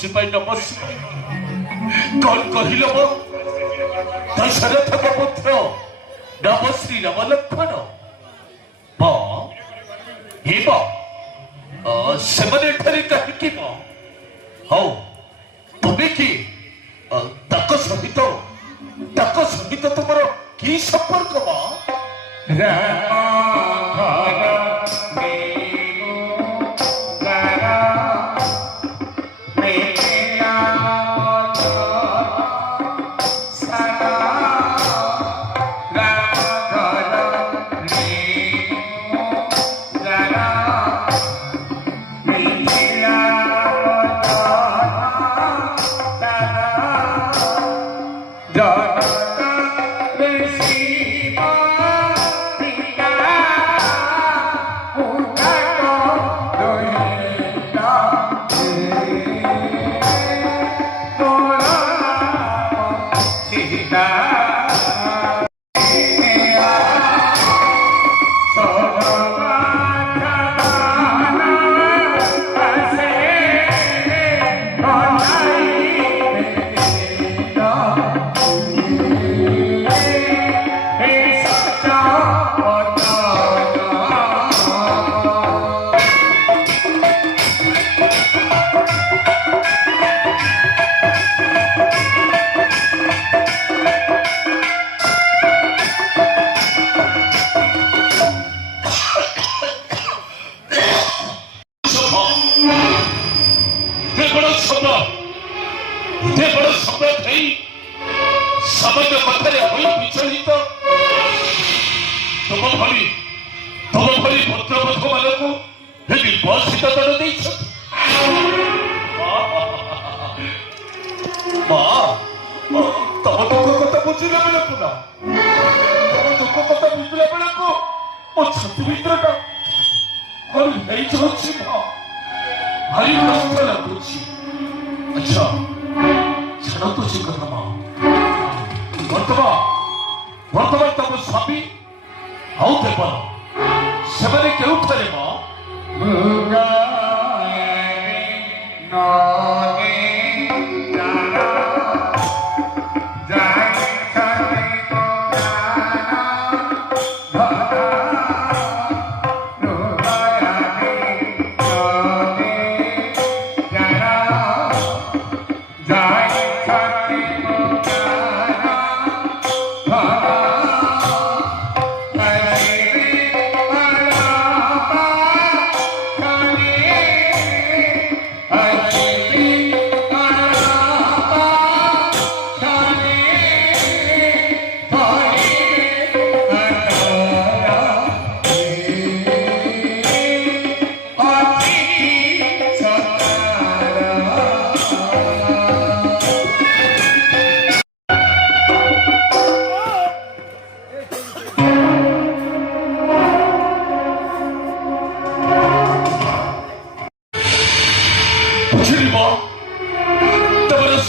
शिपाई नमस्कार कौन कहिल मो दशरथ पुत्र नम श्री राम लक्ष्मण से कहीं हौ तुम्हें कि सहित तुम कि संपर्क भारी कष्ट लगुच अच्छा छाड़ तो से कथा मां वर्तमान तम स्वामी आउ देवन से केउठारे मां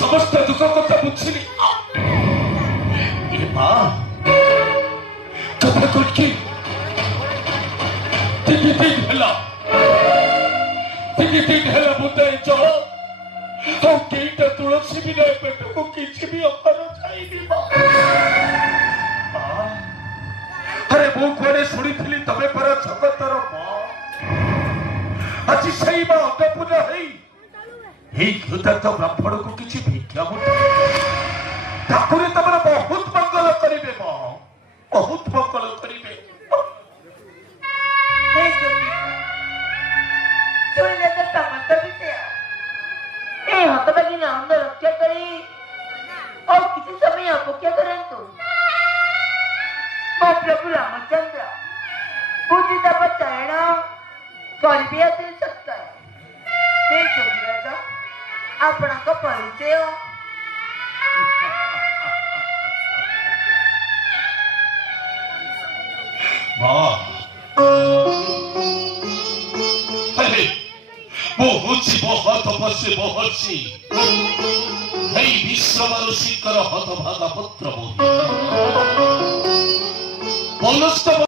समस्त दुख कथा बुझिली कथा कोटकी दिन हेला बुंदाए जल और केटा तुलसी भी नहीं पेट को किसी भी अपार जाइनी अरे मु कोने सुनी थी तमे पर जगतर आज सही मां अंगपूजा है क्षुधार्थ ब्राह्मण को किसी भिक्षा मुठे ठाकुर तमर बहुत मंगल करेंगे ପିଆତି ସତ୍କାର ହେ ଯୋଗୀରାଜ ଆପଣଙ୍କ ପରିଚୟ ବହୁଛି ବହୁତ ବସି ବହୁଛି এই বিশ্বমানসিকর হতভাগা পুত্র বলুস্ত